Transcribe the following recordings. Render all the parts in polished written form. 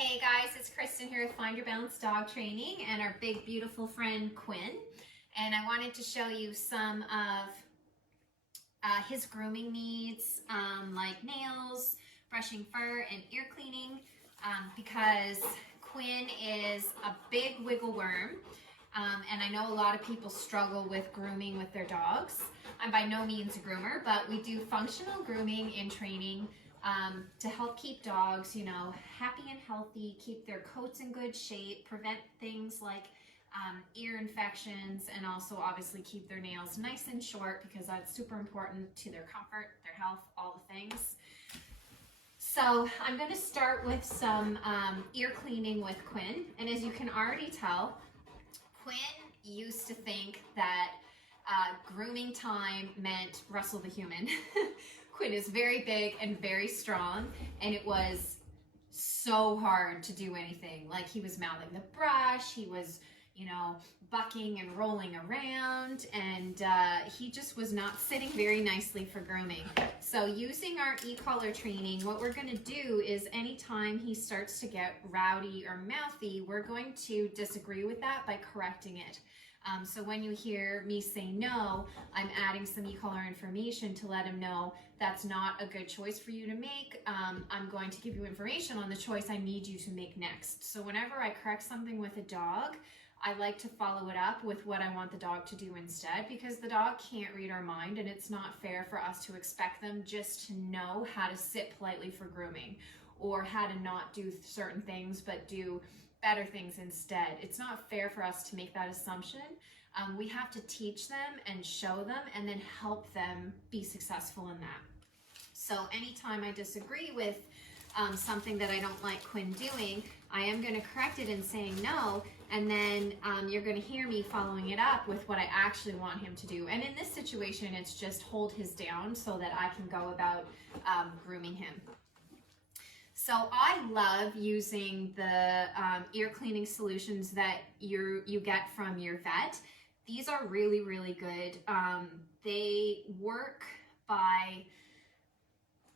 Hey guys, it's Kristen here with Find Your Balance Dog Training and our big beautiful friend Quinn. And I wanted to show you some of his grooming needs, like nails, brushing fur, and ear cleaning, because Quinn is a big wiggle worm. And I know a lot of people struggle with grooming with their dogs. I'm by no means a groomer, but we do functional grooming in training to help keep dogs, happy and healthy, keep their coats in good shape, prevent things like ear infections, and also obviously keep their nails nice and short because that's super important to their comfort, their health, all the things. So I'm going to start with some ear cleaning with Quinn. And as you can already tell, Quinn used to think that grooming time meant Russell the human. Quinn is very big and very strong, and it was so hard to do anything. Like, he was mouthing the brush, he was, bucking and rolling around, and he just was not sitting very nicely for grooming. So using our e-collar training, what we're going to do is anytime he starts to get rowdy or mouthy, we're going to disagree with that by correcting it. So when you hear me say no, I'm adding some e-collar information to let him know that's not a good choice for you to make. I'm going to give you information on the choice I need you to make next. So whenever I correct something with a dog, I like to follow it up with what I want the dog to do instead, because the dog can't read our mind, and it's not fair for us to expect them just to know how to sit politely for grooming or how to not do certain things but do better things instead. It's not fair for us to make that assumption. We have to teach them and show them and then help them be successful in that. So anytime I disagree with something that I don't like Quinn doing, I am going to correct it and saying no, and then you're going to hear me following it up with what I actually want him to do. And in this situation, it's just hold his down so that I can go about grooming him. So I love using the ear cleaning solutions that you get from your vet. These are really, really good. They work by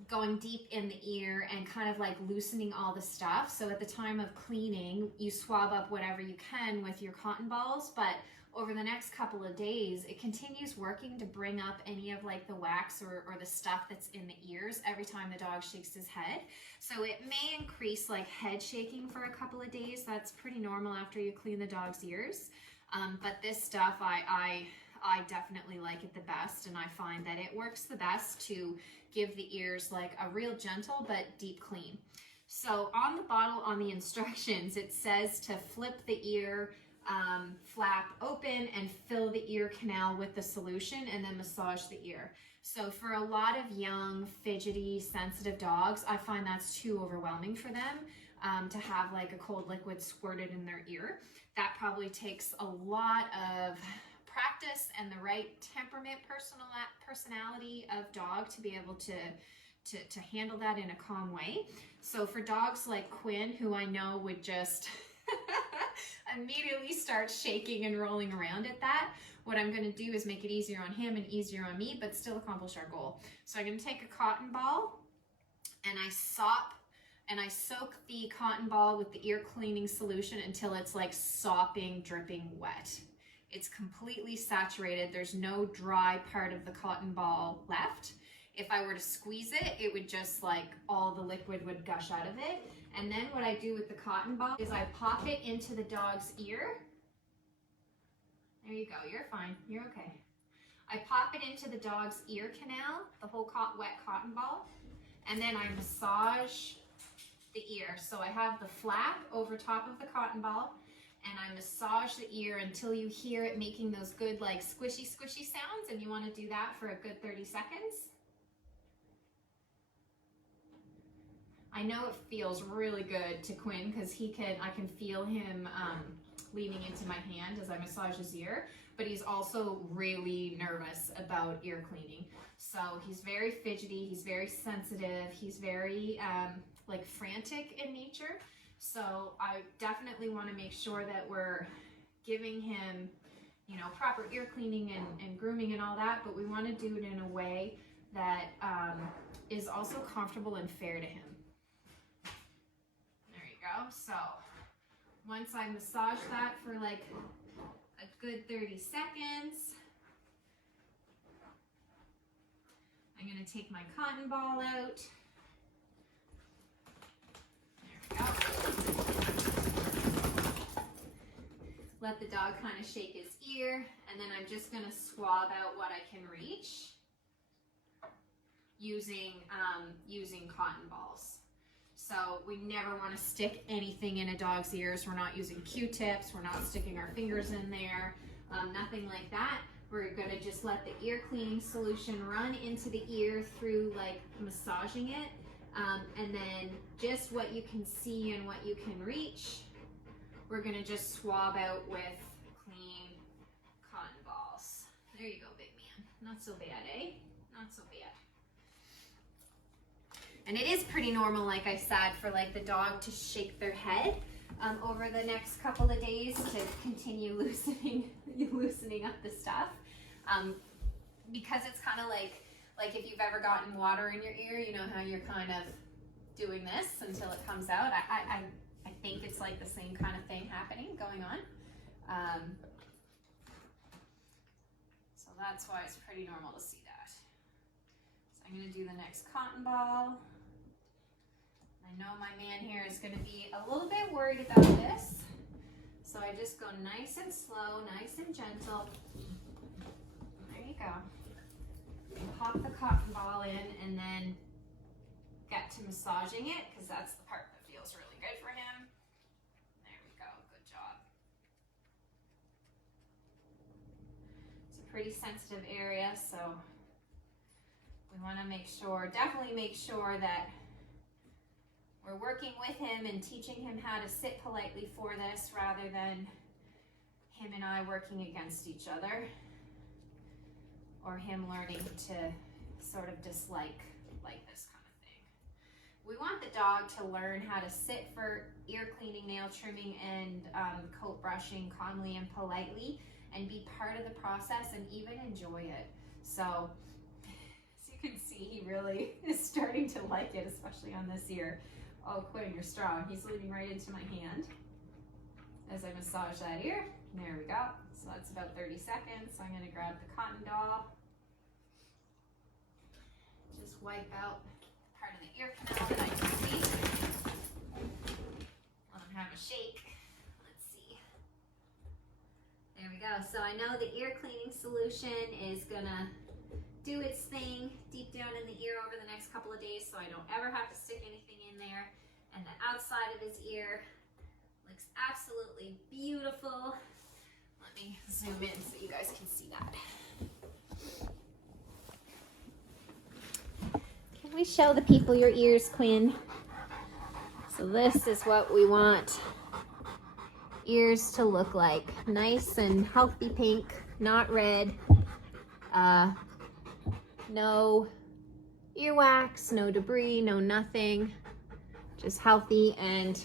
going deep in the ear and kind of like loosening all the stuff. So at the time of cleaning, you swab up whatever you can with your cotton balls, but over the next couple of days, it continues working to bring up any of like the wax or the stuff that's in the ears every time the dog shakes his head. So it may increase like head shaking for a couple of days. That's pretty normal after you clean the dog's ears. But this stuff, I definitely like it the best, and I find that it works the best to give the ears like a real gentle but deep clean. So on the bottle, on the instructions, it says to flip the ear flap open and fill the ear canal with the solution and then massage the ear. So for a lot of young, fidgety, sensitive dogs, I find that's too overwhelming for them to have like a cold liquid squirted in their ear. That probably takes a lot of practice and the right temperament, personality of dog to be able to handle that in a calm way. So for dogs like Quinn, who I know would just immediately start shaking and rolling around at that, what I'm going to do is make it easier on him and easier on me, but still accomplish our goal. So I'm going to take a cotton ball and I soak the cotton ball with the ear cleaning solution until it's like sopping, dripping wet. It's completely saturated. There's no dry part of the cotton ball left. If I were to squeeze it, it would just like all the liquid would gush out of it. And then what I do with the cotton ball is I pop it into the dog's ear. There you go, you're fine, you're okay. I pop it into the dog's ear canal, the whole wet cotton ball, and then I massage the ear. So I have the flap over top of the cotton ball, and I massage the ear until you hear it making those good like squishy, squishy sounds, and you want to do that for a good 30 seconds. I know it feels really good to Quinn because I can feel him leaning into my hand as I massage his ear, but he's also really nervous about ear cleaning. So he's very fidgety, he's very sensitive, he's very like frantic in nature. So I definitely want to make sure that we're giving him, proper ear cleaning and grooming and all that, but we want to do it in a way that is also comfortable and fair to him. There you go. So once I massage that for like a good 30 seconds, I'm going to take my cotton ball out. There we go. Let the dog kind of shake his ear, and then I'm just going to swab out what I can reach using cotton balls. So we never want to stick anything in a dog's ears. We're not using Q-tips. We're not sticking our fingers in there. Nothing like that. We're going to just let the ear cleaning solution run into the ear through like massaging it. And then just what you can see and what you can reach, we're going to just swab out with clean cotton balls. There you go, big man. Not so bad, eh? Not so bad. And it is pretty normal, like I said, for like the dog to shake their head over the next couple of days to continue loosening up the stuff. Because it's kind of like if you've ever gotten water in your ear, you know how you're kind of doing this until it comes out. I think it's like the same kind of thing going on. So that's why it's pretty normal to see that. So I'm going to do the next cotton ball. I know my man here is going to be a little bit worried about this. So I just go nice and slow, nice and gentle. There you go. Pop the cotton ball in and then get to massaging it, because that's the part that feels really good for him. There we go. Good job. It's a pretty sensitive area, so we want to definitely make sure that we're working with him and teaching him how to sit politely for this, rather than him and I working against each other, or him learning to sort of dislike this kind of thing. We want the dog to learn how to sit for ear cleaning, nail trimming, and coat brushing calmly and politely, and be part of the process and even enjoy it. So as you can see, he really is starting to like it, especially on this ear. Oh, Quinn, you're strong. He's leaning right into my hand as I massage that ear. There we go. So that's about 30 seconds. So I'm going to grab the cotton doll. Just wipe out part of the ear canal that I can see. Let him have a shake. Let's see. There we go. So I know the ear cleaning solution is going to do its thing deep down in the ear over the next couple of days, so I don't ever have to stick anything in there. And the outside of his ear looks absolutely beautiful. Let me zoom in so you guys can see that. Can we show the people your ears, Quinn? So this is what we want ears to look like. Nice and healthy pink, not red. No earwax, no debris, no nothing. Just healthy and